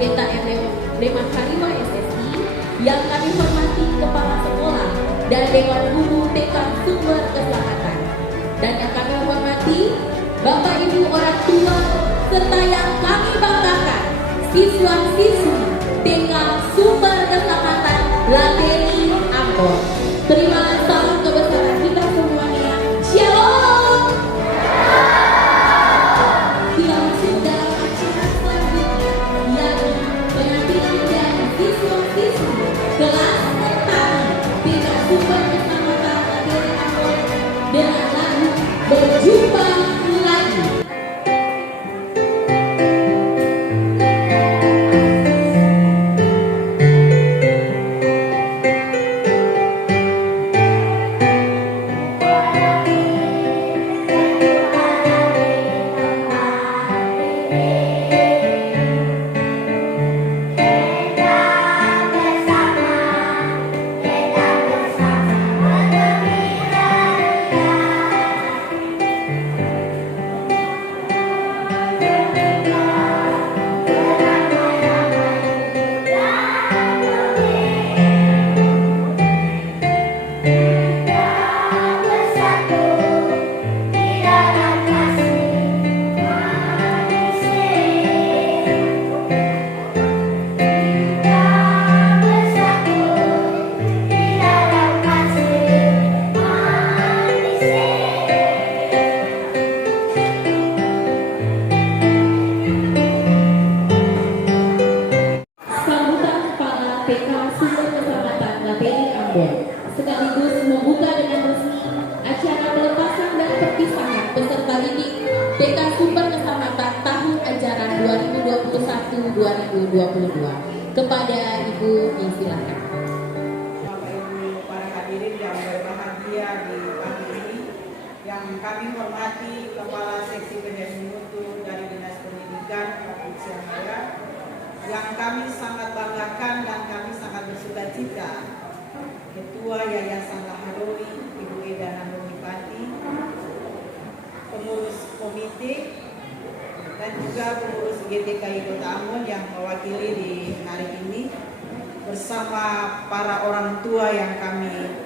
Pendeta Rema Kariwa SSI, yang kami hormati Kepala Sekolah dan Dewan Guru TK Sumber Keselamatan, dan yang kami hormati Bapak Ibu orang tua serta yang kami banggakan siswa-siswi TK Sumber Keselamatan Lateri Ambon. Terima salam kebesaran kita semuanya. Shalom. Kita masuk dalam acara selanjutnya, yakni penampilan dari siswa-siswi kelas pertama TK Sumber Keselamatan Lateri Ambon dengan lagu Berjumpa Lagi. Sekaligus membuka dengan resmi acara pelepasan dan perpisahan peserta didik TK Sumber Keselamatan tahun ajaran 2021-2022. Kepada Ibu, silakan. Bapak Ibu para hadirin yang berbahagia di pagi ini, yang kami hormati Kepala Seksi Pendidikan Mutu dari Dinas Pendidikan Provinsi Siangaya, yang kami sangat banggakan dan kami sangat bersukacita, Ketua Yayasan Laharoi Ibu Eda Nandumipati, pengurus komite, dan juga pengurus GTKI Kota Ambon yang mewakili di hari ini, bersama para orang tua yang kami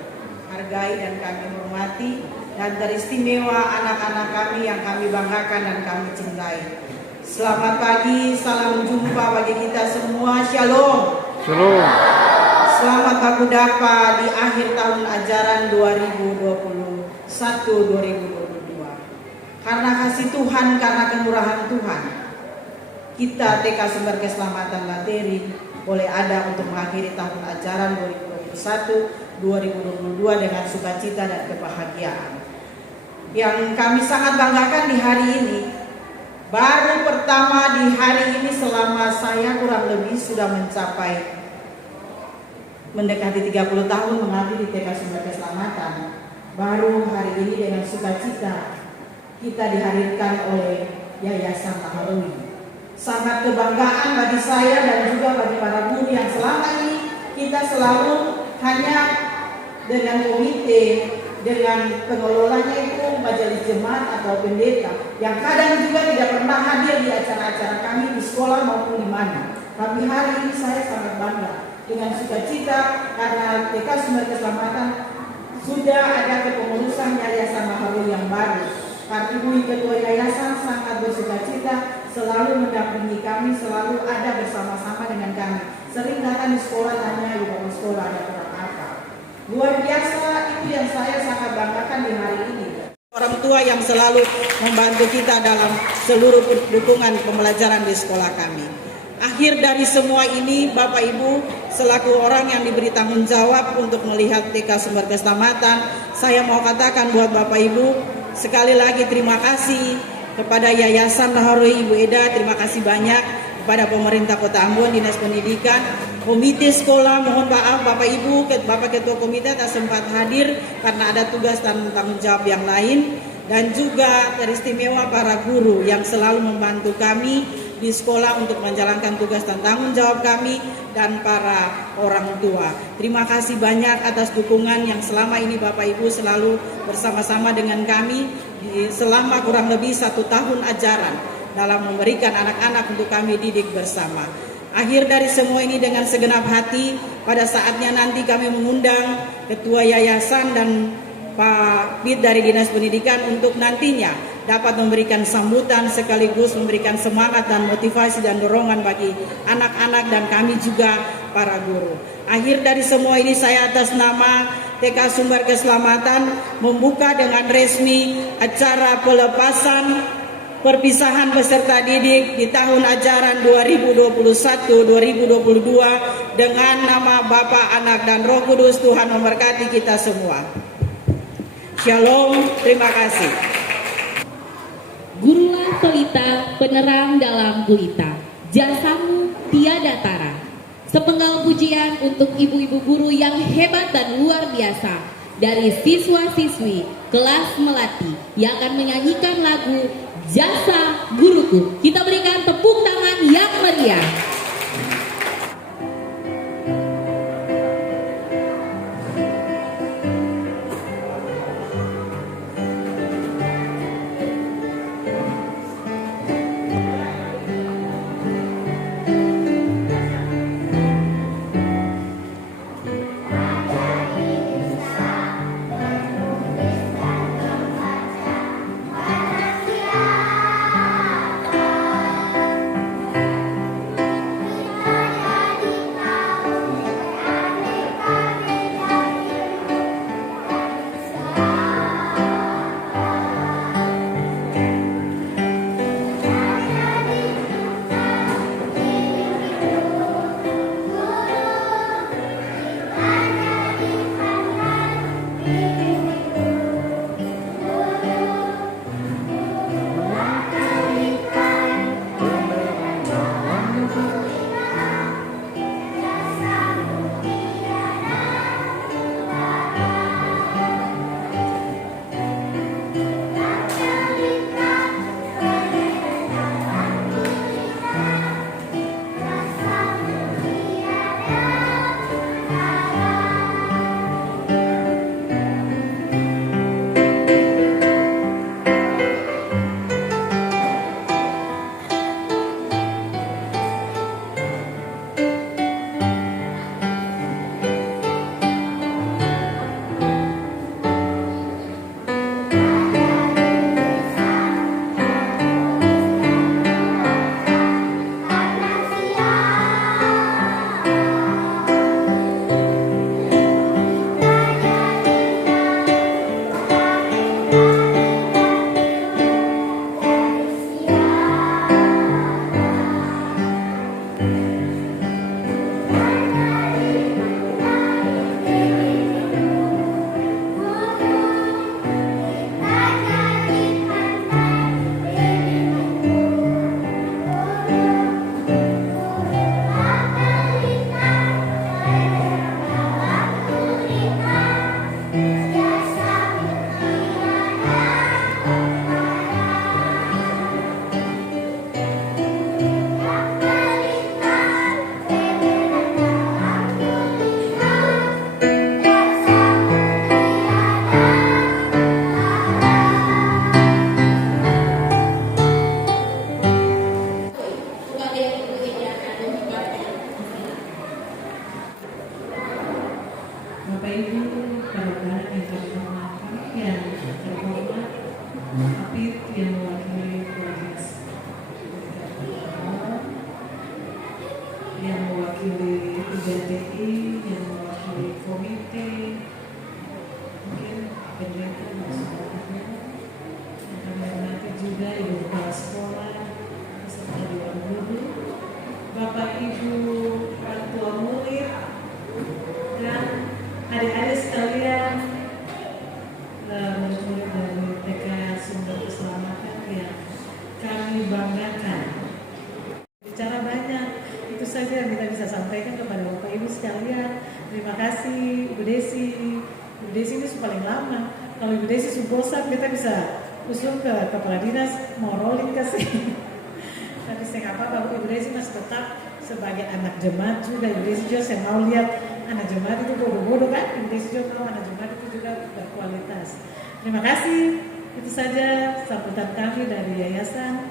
hargai dan kami hormati, dan teristimewa anak-anak kami yang kami banggakan dan kami cintai. Selamat pagi, salam jumpa bagi kita semua. Shalom. Shalom. Selamat baku dapa di akhir tahun ajaran 2021-2022. Karena kasih Tuhan, karena kemurahan Tuhan, kita TK Sumber Keselamatan Lateri boleh ada untuk mengakhiri tahun ajaran 2021-2022 dengan sukacita dan kebahagiaan. Yang kami sangat banggakan di hari ini, baru pertama di hari ini selama saya kurang lebih sudah mencapai mendekati 30 tahun mengabdi di TK Sumber Keselamatan. Baru hari ini dengan sukacita kita dihadirkan oleh Yayasan Laharoi. Sangat kebanggaan bagi saya dan juga bagi para guru yang selama ini kita selalu hanya dengan komite, dengan pengelolanya itu majelis jemaat atau pendeta, yang kadang juga tidak pernah hadir di acara-acara kami di sekolah maupun di mana. Tapi hari ini saya sangat bangga dengan sukacita karena TK Sumber Keselamatan sudah ada kepengurusan Yayasan Laharoi yang baru. Karena Ibu Ketua Yayasan sangat bersukacita selalu mendampingi kami, selalu ada bersama-sama dengan kami. Sering datang di sekolah tanya, Ibu Bapak sekolah ada kurang apa. Luar biasa, itu yang saya sangat banggakan di hari ini. Orang tua yang selalu membantu kita dalam seluruh dukungan pembelajaran di sekolah kami. Akhir dari semua ini, Bapak Ibu, selaku orang yang diberi tanggung jawab untuk melihat TK Sumber Keselamatan, saya mau katakan buat Bapak Ibu, sekali lagi terima kasih kepada Yayasan Laharoi Ibu Eda, terima kasih banyak kepada pemerintah Kota Ambon, Dinas Pendidikan, komite sekolah, mohon maaf Bapak Ibu, Bapak Ketua Komite tak sempat hadir karena ada tugas dan tanggung jawab yang lain, dan juga teristimewa para guru yang selalu membantu kami di sekolah untuk menjalankan tugas dan tanggung jawab kami, dan para orang tua. Terima kasih banyak atas dukungan yang selama ini Bapak Ibu selalu bersama-sama dengan kami selama kurang lebih 1 tahun ajaran dalam memberikan anak-anak untuk kami didik bersama. Akhir dari semua ini dengan segenap hati, pada saatnya nanti kami mengundang Ketua Yayasan dan Pak Bid dari Dinas Pendidikan untuk nantinya dapat memberikan sambutan sekaligus memberikan semangat dan motivasi dan dorongan bagi anak-anak dan kami juga para guru. Akhir dari semua ini saya atas nama TK Sumber Keselamatan membuka dengan resmi acara pelepasan perpisahan peserta didik di tahun ajaran 2021-2022 dengan nama Bapa, Anak, dan Roh Kudus. Tuhan memberkati kita semua. Shalom, terima kasih. Gurulah pelita, penerang dalam gulita, jasamu tiada tara. Sepenggal pujian untuk ibu-ibu guru yang hebat dan luar biasa dari siswa-siswi kelas Melati yang akan menyanyikan lagu Jasa Guruku. Kita berikan tepuk tangan yang meriah. Bapak Ibu, para yang kami hormati, yang terhormat, Kapit yang mewakili keluarga yang mewakili 3TI, yang mewakili komite, mungkin pendeta maksudnya, yang kami hormati juga Ibu Kepala Sekolah, beserta Dewan Guru, Bapak Ibu orang tua murid, dan adik-adik sekalian, murid-murid dari TK Sumber Keselamatan yang kami banggakan. Bicara banyak, itu saja yang kita bisa sampaikan kepada Bapak Ibu sekalian. Terima kasih Ibu Desi. Ibu Desi ini paling lama. Kalau Ibu Desi bosan, kita bisa usul ke Kepala Dinas mau rolling ke sini. Tapi saya nggak apa-apa, Ibu Desi masih tetap sebagai anak jemaat juga. Ibu Desi juga saya mau lihat anak jemaat itu bodoh-bodoh kan? Ibu Desi juga mau anak jemaat itu juga berkualitas. Terima kasih. Itu saja sambutan kami dari Yayasan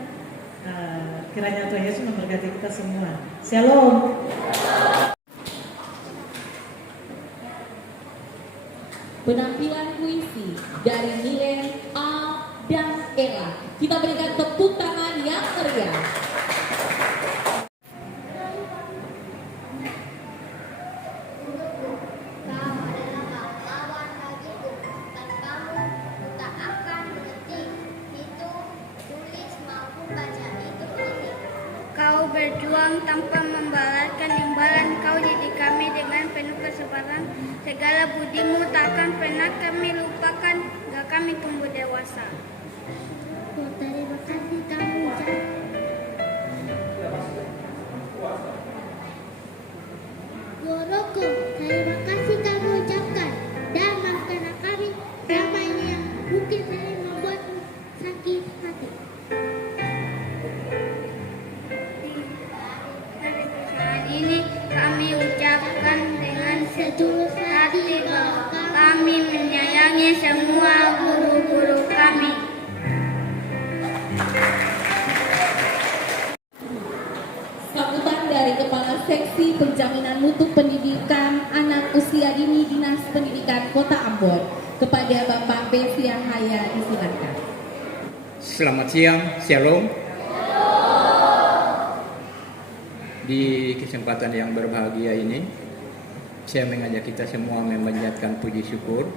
Kiranya Tuhan Yesus memberkati kita semua. Shalom. Penampilan puisi dari Milen, Al, dan Ella. Kita berikan tepuk tangan yang meriah. Kau berjuang tanpa membalaskan imbalan, kau didik kami dengan penuh kesabaran. Segala budimu takkan pernah kami lupakan, hingga kami tumbuh dewasa. Terima kasih kami ucapkan. Guruku, terima kasih kami ucapkan, dan maafkanlah kami selama ini yang mungkin sering membuatmu sakit hati. Saat ini kami ucapkan dengan setulus hati bahwa kami menyayangi semua guru-guru kami. Sambutan dari Kepala Seksi Penjaminan Mutu Pendidikan Anak Usia Dini Dinas Pendidikan Kota Ambon kepada Bapak Besia Haya, disilakan. Selamat siang, Shalom. Di kesempatan yang berbahagia ini, saya mengajak kita semua memanjatkan puji syukur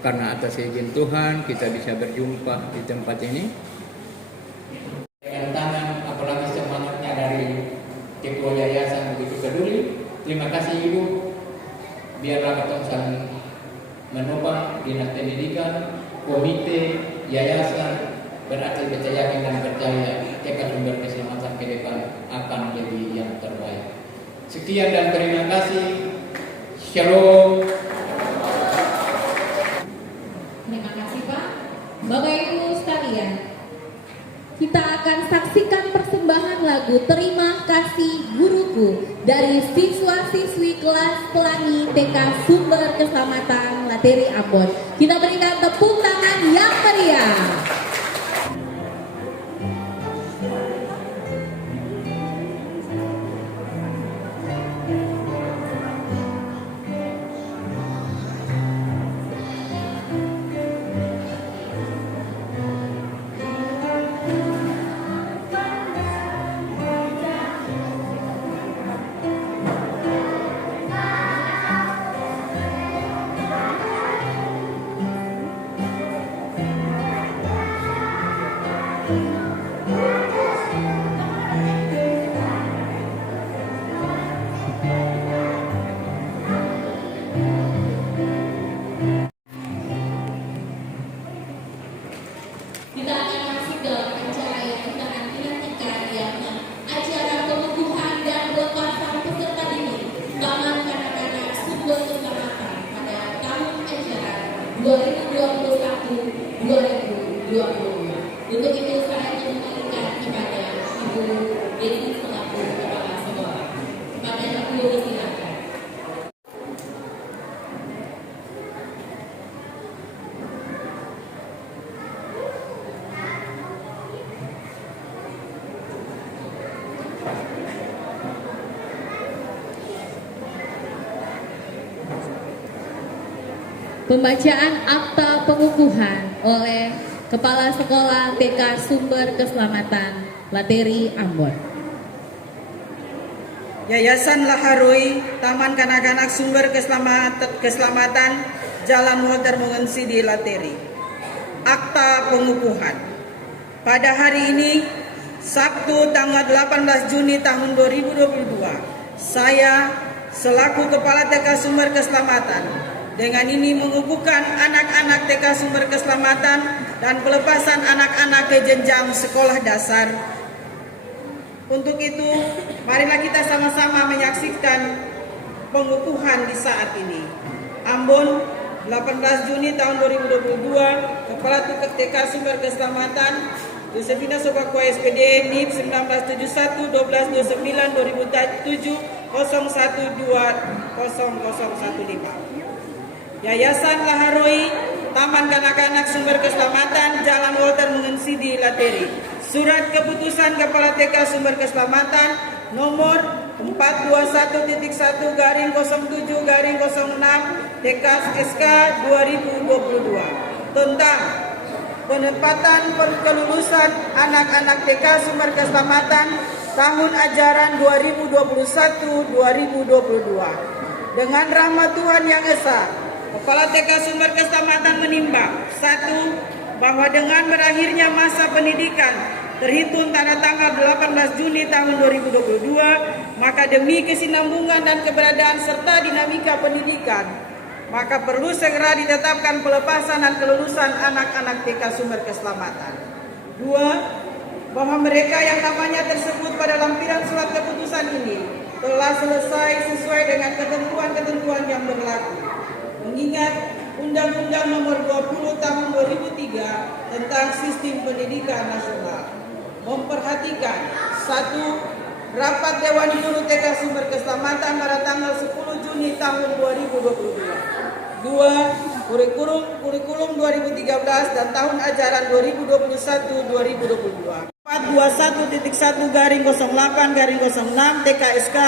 karena atas izin Tuhan kita bisa berjumpa di tempat ini. Dengan tangan, apalagi semangatnya dari Ketua Yayasan begitu peduli. Terima kasih Ibu. Biarlah kita saling menopang Dinas Pendidikan, Komite, Yayasan, berarti kita yakin dan percaya TK Sumber Keselamatan ke depan akan menjadi yang terbaik. Sekian dan terima kasih. Shalom. Terima kasih Pak. Bapak Ibu sekalian, kita akan saksikan persembahan lagu Terima Kasih Guruku dari siswa-siswi kelas Pelangi TK Sumber Keselamatan Lateri Ambon. Kita berikan tepuk tangan yang meriah. Kita akan masuk dalam acara yang kita nantikan, yakni acara pengukuhan dan pelepasan peserta didik Taman Kanak-kanak Sumber Keselamatan pada tahun ajaran 2021-2022. Untuk itu saya kembalikan kepada Ibu Desi selaku Kepala Sekolah. Kepada Ibu disilakan. Pembacaan akta pengukuhan oleh Kepala Sekolah TK Sumber Keselamatan Lateri Ambon. Yayasan Laharui, Taman Kanak-kanak Sumber Keselamatan, Jalan Walter Mongensi di Lateri. Akta pengukuhan. Pada hari ini, Sabtu tanggal 18 Juni tahun 2022, saya selaku Kepala TK Sumber Keselamatan dengan ini mengukuhkan anak-anak TK Sumber Keselamatan dan pelepasan anak-anak ke jenjang sekolah dasar. Untuk itu, marilah kita sama-sama menyaksikan pengukuhan di saat ini. Ambon, 18 Juni tahun 2022, Kepala TK Sumber Keselamatan, Josefina Sobakwa SPD, NIP 1971 1229 2007 01200015. Yayasan Laharoi, Taman Kanak-kanak Sumber Keselamatan, Jalan Walter Mongensi di Lateri. Surat Keputusan Kepala TK Sumber Keselamatan nomor 421.1/07/06 TK SK 2022 tentang penempatan kelulusan anak-anak TK Sumber Keselamatan tahun ajaran 2021-2022. Dengan rahmat Tuhan yang Esa, Kepala TK Sumber Keselamatan menimbang: 1. Bahwa dengan berakhirnya masa pendidikan terhitung pada tanggal 18 Juni tahun 2022, maka demi kesinambungan dan keberadaan serta dinamika pendidikan, maka perlu segera ditetapkan pelepasan dan kelulusan anak-anak TK Sumber Keselamatan. 2. Bahwa mereka yang namanya tersebut pada lampiran surat keputusan ini telah selesai sesuai dengan ketentuan-ketentuan yang berlaku. Mengingat Undang-Undang Nomor 20 Tahun 2003 tentang Sistem Pendidikan Nasional memperhatikan: 1. Rapat Dewan Guru TK Sumber Keselamatan pada tanggal 10 Juni tahun 2022. 2. Kurikulum 2013 dan tahun ajaran 2021-2022. 421.1/08/06 TKSK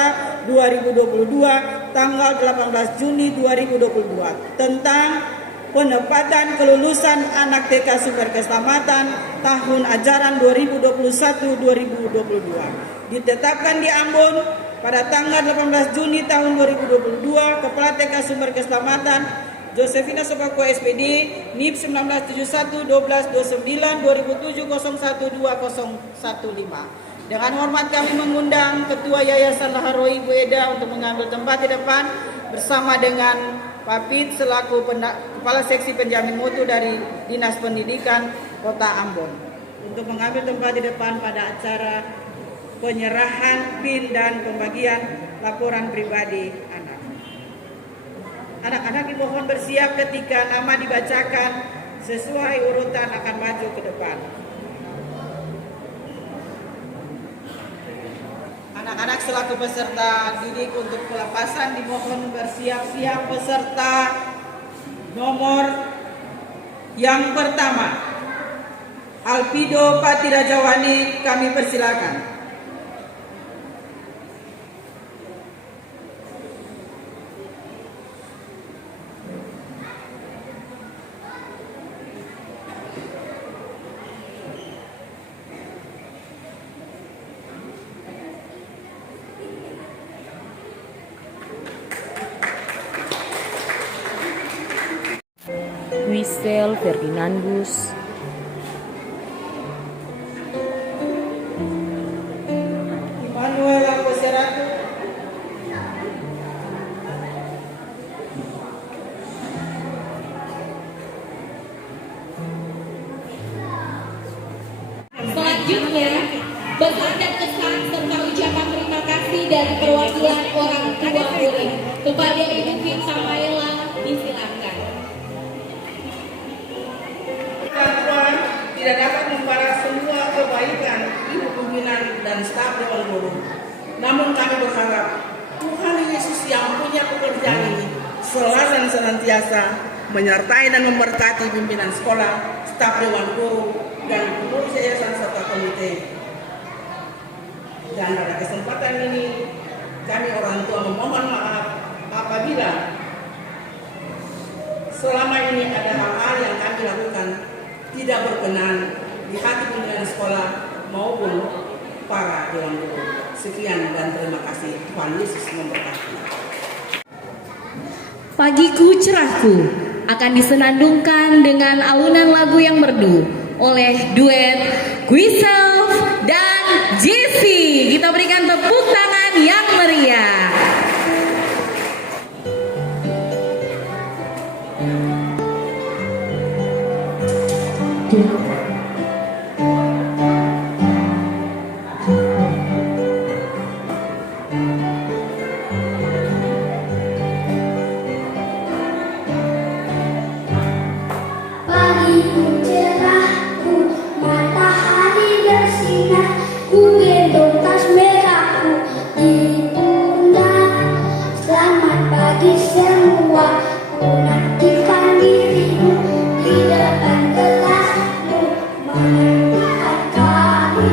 2022 tanggal 18 Juni 2022 tentang penempatan kelulusan anak TK Sumber Keselamatan tahun ajaran 2021-2022 ditetapkan di Ambon pada tanggal 18 Juni tahun 2022. Kepala TK Sumber Keselamatan Josefina Sopakua SPD NIP 1971-12-29-2007-01-2015. Dengan hormat kami mengundang Ketua Yayasan Laharoi Bu Eda untuk mengambil tempat di depan bersama dengan Pak Pit selaku Kepala Seksi Penjamin Mutu dari Dinas Pendidikan Kota Ambon untuk mengambil tempat di depan pada acara penyerahan PIN dan pembagian laporan pribadi anak. Anak-anak dimohon bersiap ketika nama dibacakan sesuai urutan akan maju ke depan. Anak-anak selaku peserta didik untuk pelepasan dimohon bersiap-siap. Peserta nomor yang pertama, Alpido Patirajawani, kami persilakan. Wisel Ferdinandus, Immanuel Lampuseraku, Selanjutnya, pesan dan kesan serta ucapan terima kasih dari perwakilan orang tua murid kepada Ibu Vinta Maela, disilakan. Tuhan tidak dapat membalas semua kebaikan ibu pimpinan dan staf Dewan Guru. Namun kami berharap Tuhan Yesus yang punya pekerjaan ini selalu dan senantiasa menyertai dan memberkati pimpinan sekolah, staf Dewan Guru, dan pengurus yayasan serta komite. Dan pada kesempatan ini kami orang tua memohon maaf apabila selama ini ada hal-hal yang kami lakukan tidak berkenan di hati pimpinan sekolah maupun para dewan guru. Sekian dan terima kasih. Tuhan Yesus memberkati. Pagiku cerahku akan disenandungkan dengan alunan lagu yang merdu oleh duet Guiself dan Jessie. Kita berikan tepuk tangan yang meriah. Pagi cerahku, matahari bersinar, ku gendong tas merahku di pundak. Selamat pagi semua, ku nantikan dirimu di depan kelasmu, menantikan kami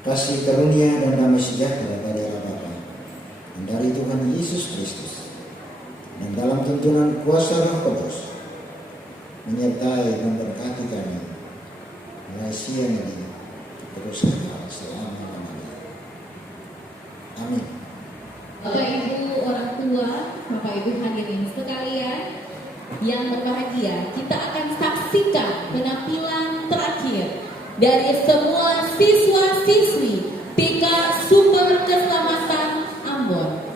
Kasih karunia dan damai sejahtera dari Allah Bapa dan dari Tuhan Yesus Kristus dan dalam tuntunan kuasa Roh Kudus menyertai dan memberkati kami mulai siang ini terus selama-lamanya. Amin. Bapak Ibu orang tua, Bapak Ibu hadirin sekalian yang berbahagia, kita akan saksikan penampilan terakhir dari semua siswa-siswi TK Sumber Keselamatan Ambon.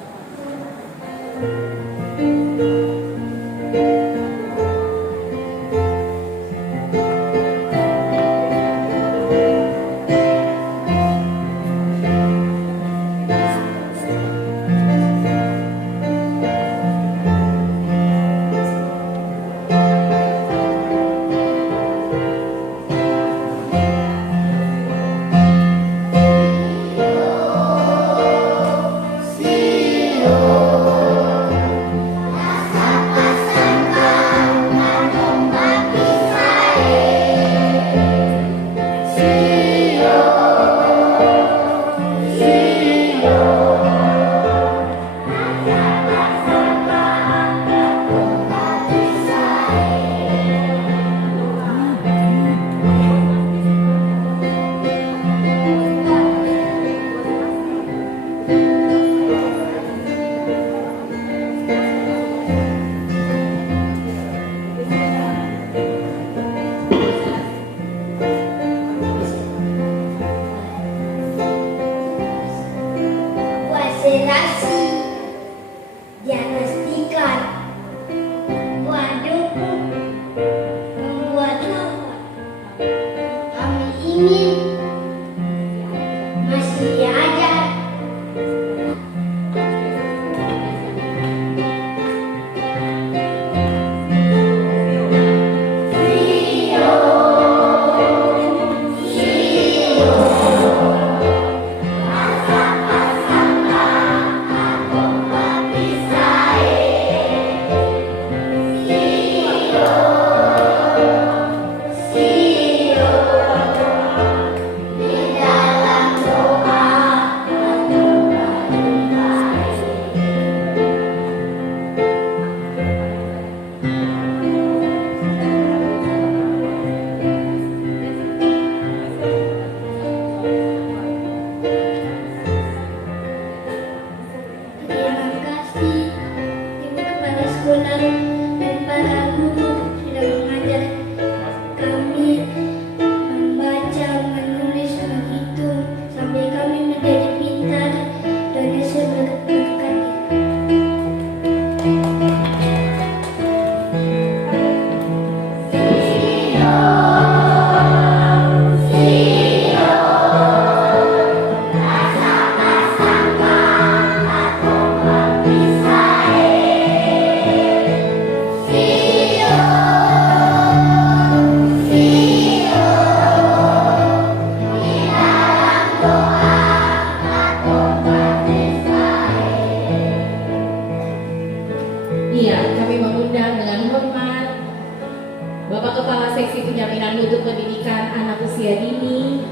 Bapak Kepala Seksi Penjaminan Mutu Pendidikan Anak Usia Dini,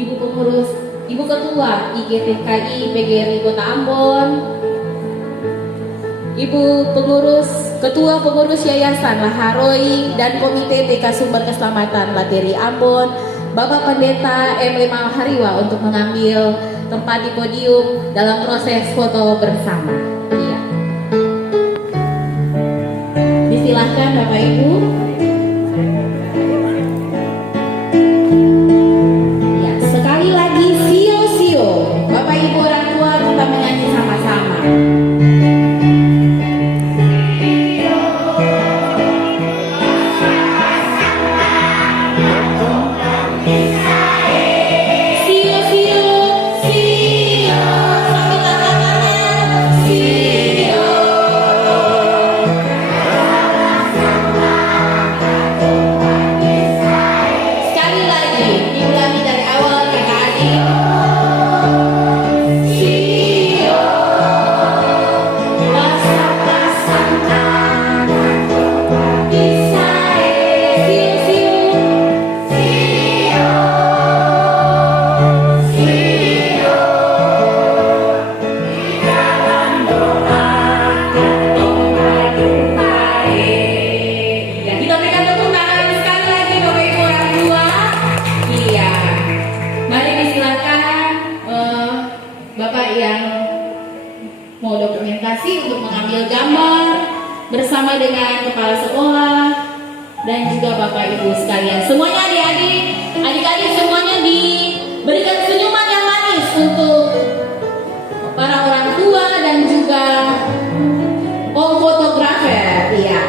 Ibu Ketua IGTKI PGRI Kota Ambon, Ibu Ketua Pengurus Yayasan Laharoi dan Komite TK Sumber Keselamatan Lateri Ambon, Bapak Pendeta M. Lema Hariwa untuk mengambil tempat di podium dalam proses foto bersama. Iya. Disilahkan Bapak Ibu. Ya, sekali lagi sio-sio. Bapak Ibu orang tua kita menyanyi sama-sama. Untuk mengambil gambar bersama dengan kepala sekolah dan juga Bapak Ibu sekalian. Semuanya adik-adik semuanya diberikan senyuman yang manis untuk para orang tua dan juga fotografer. Iya.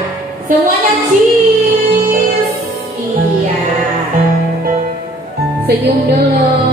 Semuanya cheese. Iya. Senyum dulu.